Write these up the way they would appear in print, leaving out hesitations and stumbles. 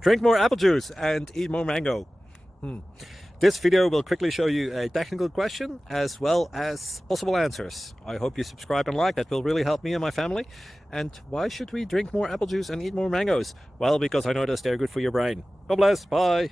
Drink more apple juice and eat more mango. This video will quickly show you a technical question as well as possible answers. I hope you subscribe and like, that will really help me and my family. And why should we drink more apple juice and eat more mangoes? Well, because I noticed they're good for your brain. God bless, bye.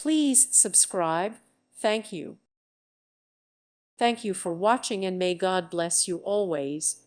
Please subscribe. Thank you. Thank you for watching, and may God bless you always.